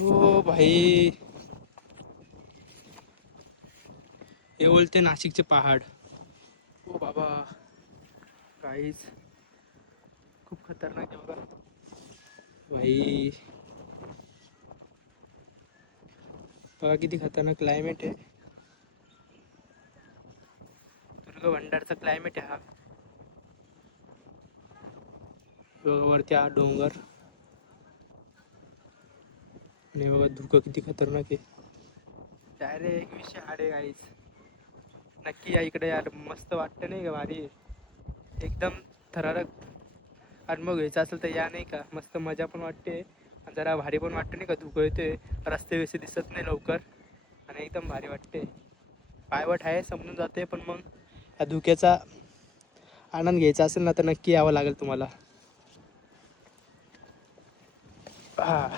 हो भाई, हे बोलते नाशिकचे पहाड. ओ बाबा, काहीच खूप खतरनाक आहे बघा भाई. बघा किती खतरनाक क्लायमेट आहे. दुर्ग भंडारचा क्लायमेट आहे हा. बघा वरती हा डोंगर आणि बघा धुकं किती खतरनाक आहे. डायरेक्ट विषय हाडे गाईस. नक्की या इकडे यार, मस्त वाटतं नाही का, भारी एकदम थरारक अनुभव घ्यायचा असेल तर या नाही का, मस्त मजा पण वाटते आणि जरा भारी पण वाटते नाही का. धुकं येते, रस्ते वसे दिसत नाही लवकर आणि एकदम भारी वाटते. पायवट आहे समजून जाते, पण मग या धुक्याचा आनंद घ्यायचा असेल ना तर नक्की यावं लागेल तुम्हाला. हा.